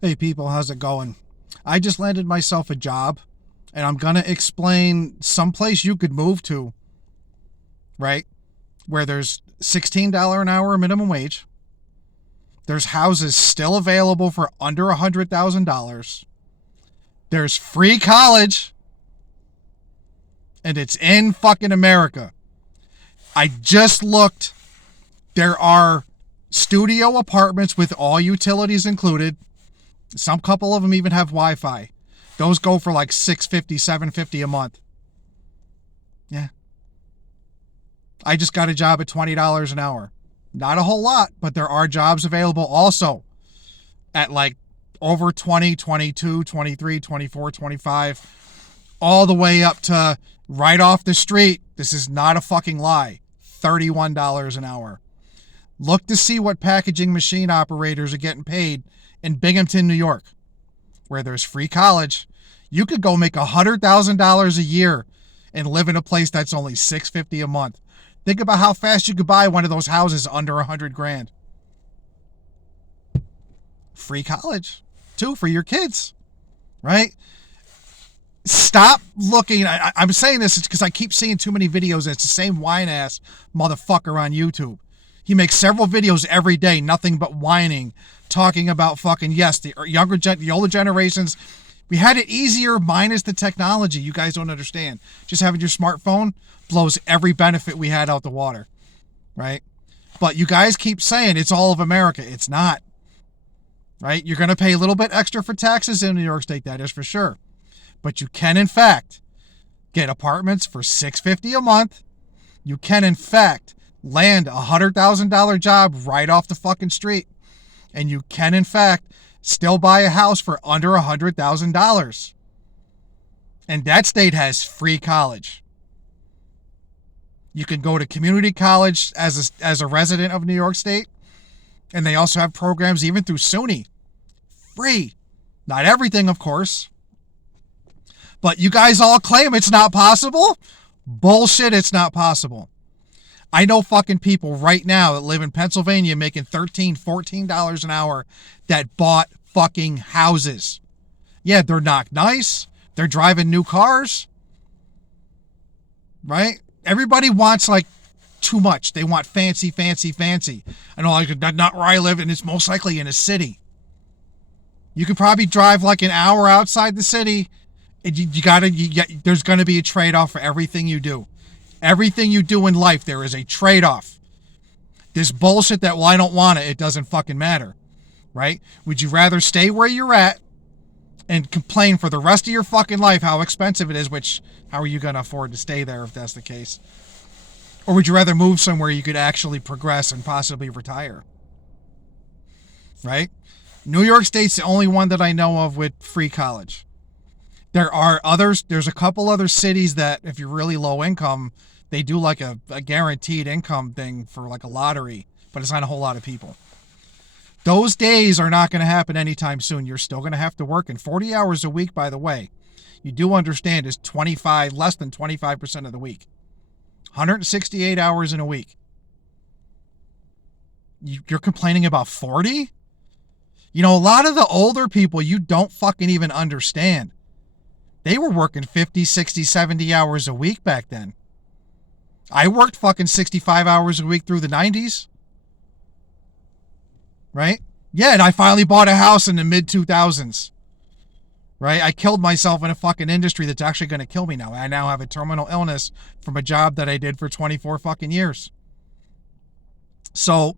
Hey people, how's it going? I just landed myself a job and I'm gonna explain someplace you could move to, right? Where there's $16 an hour minimum wage. There's houses still available for under $100,000. There's free college and it's in fucking America. I just looked. There are studio apartments with all utilities included. Some couple of them even have Wi-Fi. Those go for like $650, $750 a month. Yeah. I just got a job at $20 an hour. Not a whole lot, but there are jobs available also at like over 20, 22, 23, 24, 25, all the way up to right off the street. This is not a fucking lie. $31 an hour. Look to see what packaging machine operators are getting paid in Binghamton, New York, where there's free college. You could go make $100,000 a year and live in a place that's only $650 a month. Think about how fast you could buy one of those houses under $100,000. Free college, too, for your kids, right? Stop looking. I'm saying this because I keep seeing too many videos. And it's the same whine ass motherfucker on YouTube. He makes several videos every day, nothing but whining, talking about fucking, yes, the older generations, we had it easier minus the technology. You guys don't understand. Just having your smartphone blows every benefit we had out the water, right? But you guys keep saying it's all of America. It's not, right? You're going to pay a little bit extra for taxes in New York State, that is for sure. But you can, in fact, get apartments for $650 a month. You can, in fact, land a $100,000 job right off the fucking street. And you can, in fact, still buy a house for under $100,000. And that state has free college. You can go to community college as a resident of New York State. And they also have programs even through SUNY. Free. Not everything, of course. But you guys all claim it's not possible? Bullshit, it's not possible. I know fucking people right now that live in Pennsylvania making $13, $14 an hour that bought fucking houses. Yeah, they're not nice. They're driving new cars. Right? Everybody wants like too much. They want fancy, fancy, fancy. I know like not where I live, and it's most likely in a city. You could probably drive like an hour outside the city. And there's going to be a trade-off for everything you do. Everything you do in life, there is a trade-off. This bullshit that, well, I don't want it doesn't fucking matter, right? Would you rather stay where you're at and complain for the rest of your fucking life how expensive it is, which, how are you going to afford to stay there if that's the case? Or would you rather move somewhere you could actually progress and possibly retire? Right? New York State's the only one that I know of with free college. There are others. There's a couple other cities that if you're really low income, they do like a guaranteed income thing for like a lottery, but it's not a whole lot of people. Those days are not going to happen anytime soon. You're still going to have to work. And 40 hours a week, by the way, you do understand is less than 25% of the week. 168 hours in a week. You're complaining about 40? You know, a lot of the older people you don't fucking even understand. They were working 50, 60, 70 hours a week back then. I worked fucking 65 hours a week through the 90s. Right? Yeah, and I finally bought a house in the mid-2000s. Right? I killed myself in a fucking industry that's actually going to kill me now. I now have a terminal illness from a job that I did for 24 fucking years. So,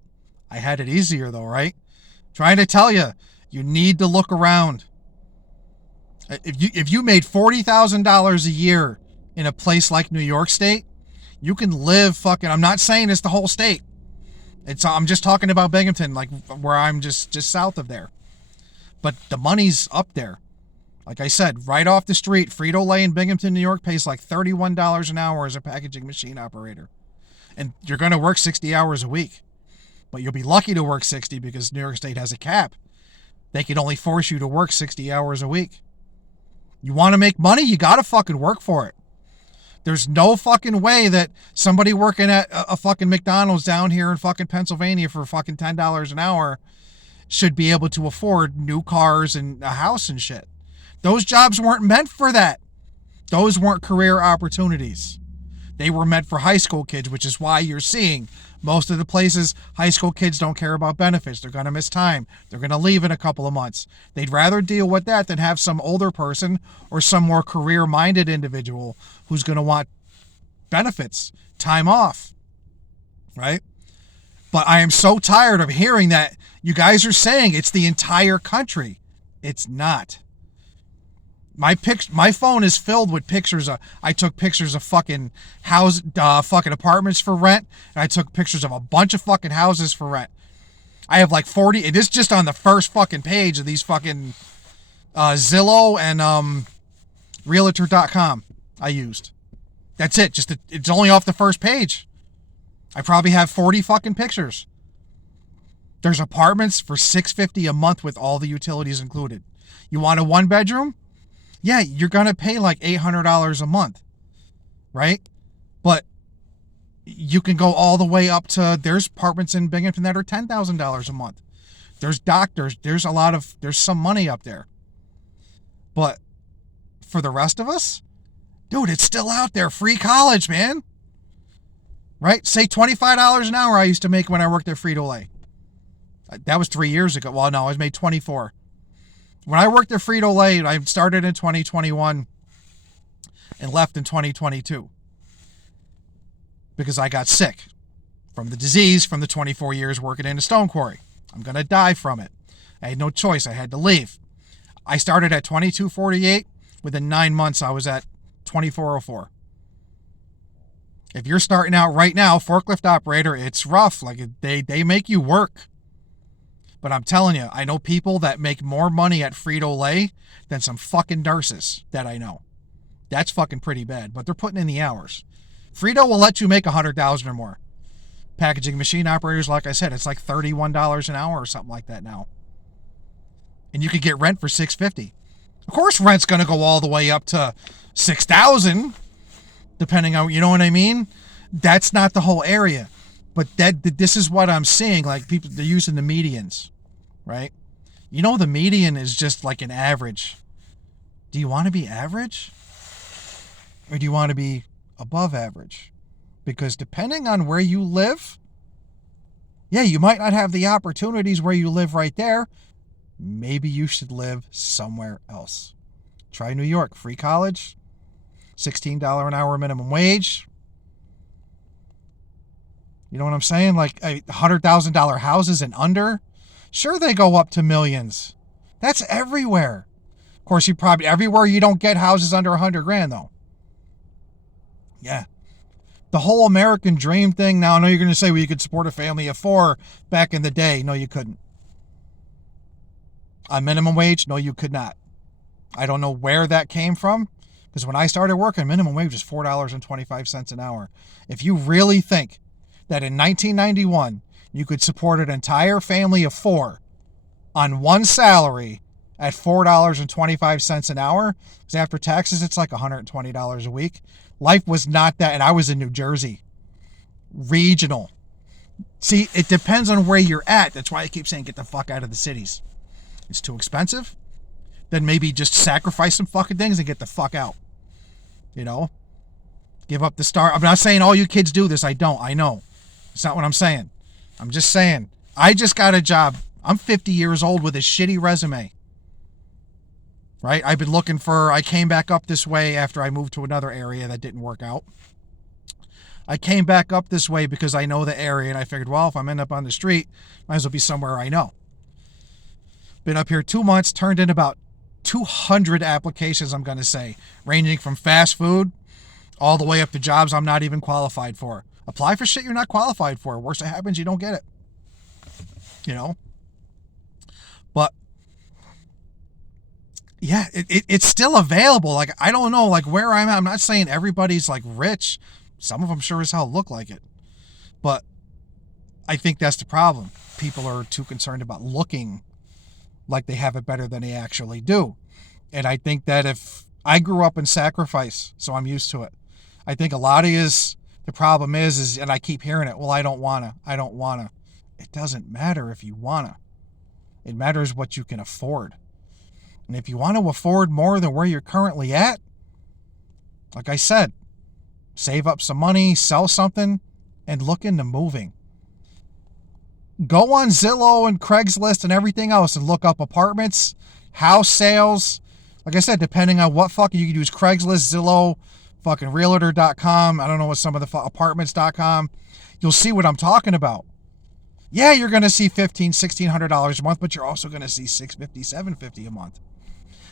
I had it easier though, right? Trying to tell you, you need to look around. If you made $40,000 a year in a place like New York State, you can live fucking, I'm not saying it's the whole state. I'm just talking about Binghamton, like where I'm just south of there. But the money's up there. Like I said, right off the street, Frito-Lay in Binghamton, New York pays like $31 an hour as a packaging machine operator. And you're going to work 60 hours a week. But you'll be lucky to work 60 because New York State has a cap. They can only force you to work 60 hours a week. You want to make money? You got to fucking work for it. There's no fucking way that somebody working at a fucking McDonald's down here in fucking Pennsylvania for fucking $10 an hour should be able to afford new cars and a house and shit. Those jobs weren't meant for that. Those weren't career opportunities. They were meant for high school kids, which is why you're seeing most of the places high school kids don't care about benefits. They're going to miss time. They're going to leave in a couple of months. They'd rather deal with that than have some older person or some more career-minded individual who's going to want benefits, time off, right? But I am so tired of hearing that you guys are saying it's the entire country. It's not. My phone is filled with pictures of, I took pictures of fucking fucking apartments for rent, and I took pictures of a bunch of fucking houses for rent. I have like 40, it is just on the first fucking page of these fucking Zillow and Realtor.com I used. That's it. It's only off the first page. I probably have 40 fucking pictures. There's apartments for $650 a month with all the utilities included. You want a 1-bedroom? Yeah, you're going to pay like $800 a month, right? But you can go all the way up to, there's apartments in Binghamton that are $10,000 a month. There's doctors, there's some money up there. But for the rest of us, dude, it's still out there. Free college, man. Right? Say $25 an hour I used to make when I worked at Frito-Lay. That was 3 years ago. Well, no, I was made 24. When I worked at Frito-Lay, I started in 2021 and left in 2022 because I got sick from the disease from the 24 years working in a stone quarry. I'm going to die from it. I had no choice. I had to leave. I started at $22.48. Within 9 months, I was at $24.04. If you're starting out right now, forklift operator, it's rough. Like they make you work. But I'm telling you, I know people that make more money at Frito-Lay than some fucking nurses that I know. That's fucking pretty bad, but they're putting in the hours. Frito will let you make $100,000 or more. Packaging machine operators, like I said, it's like $31 an hour or something like that now. And you could get rent for $650. Of course, rent's going to go all the way up to $6,000, depending on, you know what I mean? That's not the whole area. But this is what I'm seeing. Like people, they're using the medians, right? You know, the median is just like an average. Do you want to be average? Or do you want to be above average? Because depending on where you live, yeah, you might not have the opportunities where you live right there. Maybe you should live somewhere else. Try New York. Free college, $16 an hour minimum wage. You know what I'm saying? Like $100,000 houses and under. Sure, they go up to millions. That's everywhere. Of course, everywhere you don't get houses under $100,000 though. Yeah. The whole American dream thing. Now, I know you're going to say, well, you could support a family of 4 back in the day. No, you couldn't. On minimum wage? No, you could not. I don't know where that came from. Because when I started working, minimum wage was $4.25 an hour. If you really think that in 1991, you could support an entire family of 4 on one salary at $4.25 an hour, because after taxes, it's like $120 a week. Life was not that, and I was in New Jersey. Regional. See, it depends on where you're at. That's why I keep saying get the fuck out of the cities. It's too expensive. Then maybe just sacrifice some fucking things and get the fuck out. You know? Give up the star. I'm not saying all you kids do this. I don't. I know. It's not what I'm saying. I'm just saying, I just got a job. I'm 50 years old with a shitty resume. Right? I've been looking I came back up this way after I moved to another area that didn't work out. I came back up this way because I know the area, and I figured, well, if I'm end up on the street, might as well be somewhere I know. Been up here 2 months, turned in about 200 applications, I'm going to say, ranging from fast food all the way up to jobs I'm not even qualified for. Apply for shit you're not qualified for. Worst that happens, you don't get it. You know? But yeah, it's still available. Like, I don't know, like where I'm at. I'm not saying everybody's like rich. Some of them sure as hell look like it. But I think that's the problem. People are too concerned about looking like they have it better than they actually do. And I think that if I grew up in sacrifice, so I'm used to it. I think a lot of the problem is, and I keep hearing it, well, I don't want to. It doesn't matter if you want to. It matters what you can afford. And if you want to afford more than where you're currently at, like I said, save up some money, sell something, and look into moving. Go on Zillow and Craigslist and everything else and look up apartments, house sales. Like I said, depending on what you can use Craigslist, Zillow, fucking realtor.com. I don't know what some of the apartments.com. You'll see what I'm talking about. Yeah, you're going to see $1,500, $1,600 a month, but you're also going to see $650, $750 a month.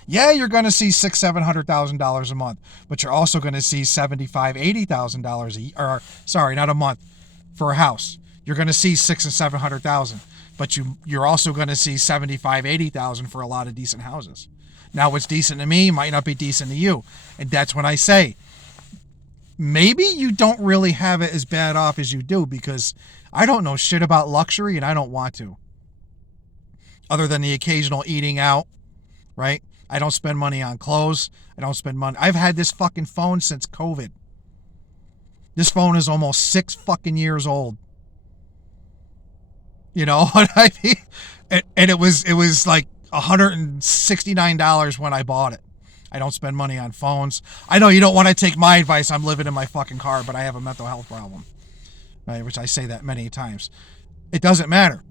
Yeah, you're going to see $600,000, $700,000 a month, but you're also going to see $75,000, $80,000 a year. Or sorry, not a month, for a house. You're going to see $600,000 and $700,000, but you're also going to see $75,000, $80,000 for a lot of decent houses. Now, what's decent to me might not be decent to you, and that's when I say maybe you don't really have it as bad off as you do, because I don't know shit about luxury and I don't want to. Other than the occasional eating out, right? I don't spend money on clothes. I don't spend money. I've had this fucking phone since COVID. This phone is almost 6 fucking years old. You know what I mean? And it was like $169 when I bought it. I don't spend money on phones. I know you don't want to take my advice. I'm living in my fucking car, but I have a mental health problem. Right? Which I say that many times. It doesn't matter.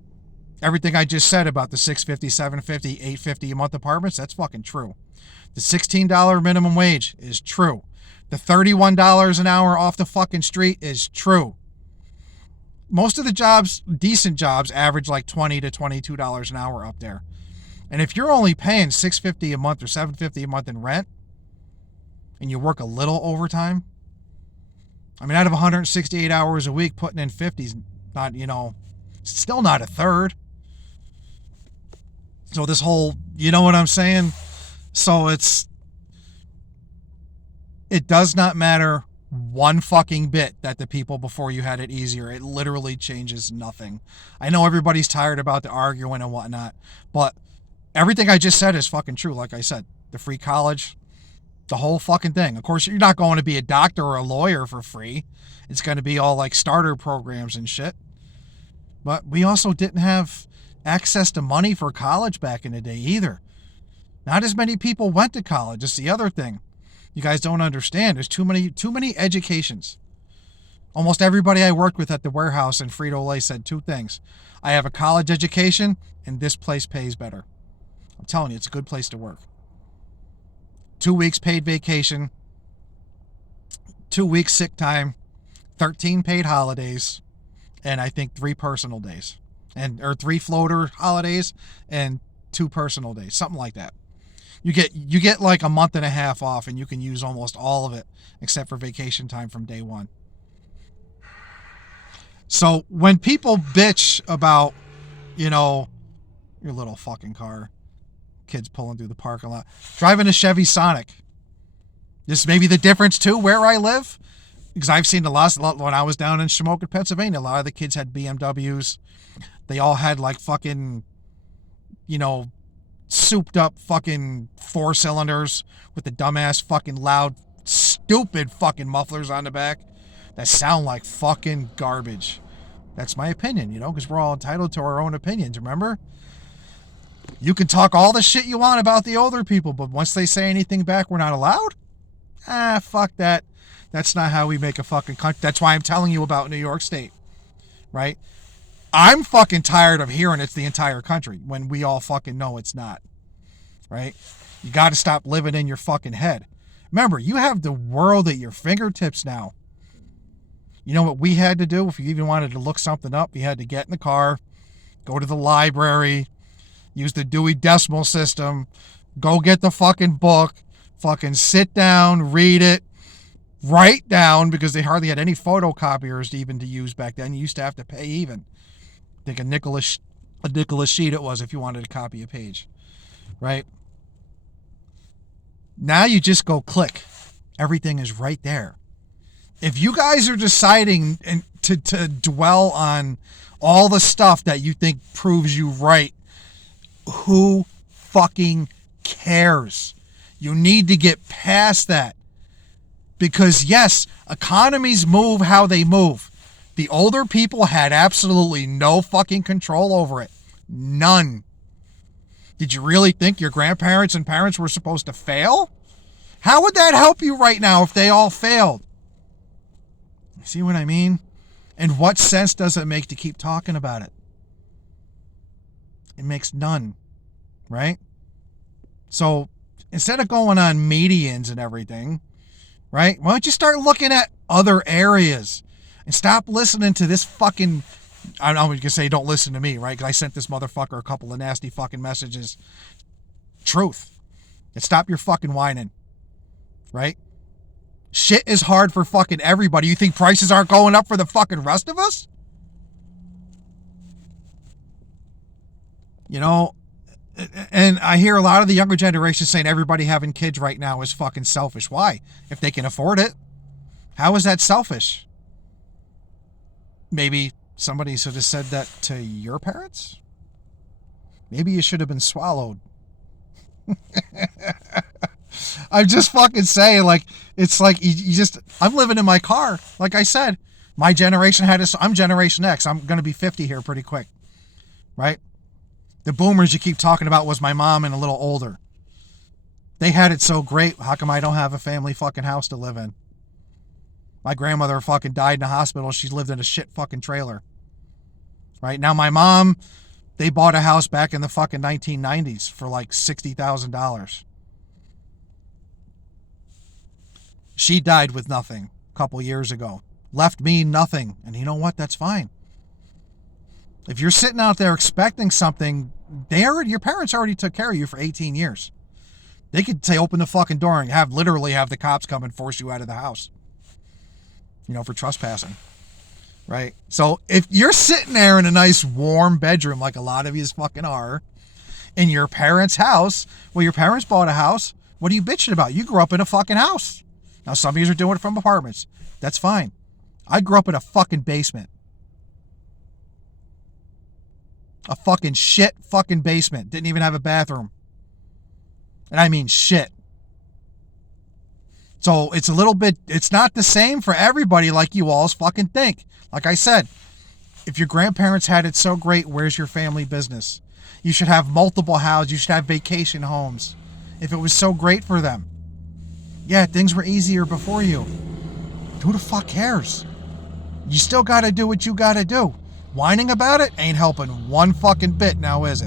Everything I just said about the $650, $750, $850 a month apartments, that's fucking true. The $16 minimum wage is true. The $31 an hour off the fucking street is true. Most of the jobs, decent jobs, average like $20 to $22 an hour up there. And if you're only paying $650 a month or $750 a month in rent, and you work a little overtime, I mean, out of 168 hours a week, putting in 50's not, still not a third. So this whole, you know what I'm saying? So it does not matter one fucking bit that the people before you had it easier. It literally changes nothing. I know everybody's tired about the arguing and whatnot, but everything I just said is fucking true. Like I said, the free college, the whole fucking thing. Of course, you're not going to be a doctor or a lawyer for free. It's going to be all like starter programs and shit. But we also didn't have access to money for college back in the day either. Not as many people went to college. It's the other thing you guys don't understand. There's too many educations. Almost everybody I worked with at the warehouse in Frito-Lay said two things. I have a college education and this place pays better. I'm telling you, it's a good place to work. 2 weeks paid vacation, 2 weeks sick time, 13 paid holidays, and I think 3 personal days, or 3 floater holidays and 2 personal days, something like that. You get like a month and a half off, and you can use almost all of it except for vacation time from day one. So when people bitch about, your little fucking car, kids pulling through the parking lot, driving a Chevy Sonic, this may be the difference too where I live, because I've seen a lot when I was down in Shamokin, Pennsylvania. A lot of the kids had BMWs. They all had like fucking, souped up fucking 4 cylinders with the dumbass fucking loud, stupid fucking mufflers on the back that sound like fucking garbage. That's my opinion, because we're all entitled to our own opinions, remember? You can talk all the shit you want about the older people, but once they say anything back, we're not allowed? Fuck that. That's not how we make a fucking country. That's why I'm telling you about New York State, right? I'm fucking tired of hearing it's the entire country when we all fucking know it's not, right? You got to stop living in your fucking head. Remember, you have the world at your fingertips now. You know what we had to do? If you even wanted to look something up, you had to get in the car, go to the library, use the Dewey Decimal System, go get the fucking book, fucking sit down, read it, write down, because they hardly had any photocopiers to use back then. You used to have to pay even. I think a nickel a sheet it was if you wanted to copy a page, right? Now you just go click. Everything is right there. If you guys are deciding to dwell on all the stuff that you think proves you right, who fucking cares? You need to get past that. Because yes, economies move how they move. The older people had absolutely no fucking control over it. None. Did you really think your grandparents and parents were supposed to fail? How would that help you right now if they all failed? You see what I mean? And what sense does it make to keep talking about it? It makes none, right? So instead of going on medians and everything, right, why don't you start looking at other areas and stop listening to this fucking, I know you can say don't listen to me, right? Because I sent this motherfucker a couple of nasty fucking messages. Truth. And stop your fucking whining, right? Shit is hard for fucking everybody. You think prices aren't going up for the fucking rest of us? You know, and I hear a lot of the younger generation saying everybody having kids right now is fucking selfish. Why? If they can afford it. How is that selfish? Maybe somebody should have said that to your parents? Maybe you should have been swallowed. I'm just fucking saying, like, it's like you just, I'm living in my car. Like I said, my generation had this, I'm Generation X. I'm going to be 50 here pretty quick, right? The boomers you keep talking about was my mom and a little older. They had it so great. How come I don't have a family fucking house to live in? My grandmother fucking died in a hospital. She lived in a shit fucking trailer. Right? Now my mom, they bought a house back in the fucking 1990s for like $60,000. She died with nothing a couple years ago. Left me nothing. And you know what? That's fine. If you're sitting out there expecting something, your parents already took care of you for 18 years. They could say, open the fucking door and literally have the cops come and force you out of the house. You know, for trespassing. Right? So if you're sitting there in a nice warm bedroom, like a lot of you fucking are, in your parents' house, well, your parents bought a house, what are you bitching about? You grew up in a fucking house. Now, some of you are doing it from apartments. That's fine. I grew up in a fucking basement. A fucking shit fucking basement. Didn't even have a bathroom. And I mean shit. So it's a little bit, it's not the same for everybody like you all fucking think. Like I said, if your grandparents had it so great, where's your family business? You should have multiple houses. You should have vacation homes. If it was so great for them. Yeah, things were easier before you. Who the fuck cares? You still got to do what you got to do. Whining about it ain't helping one fucking bit now, is it?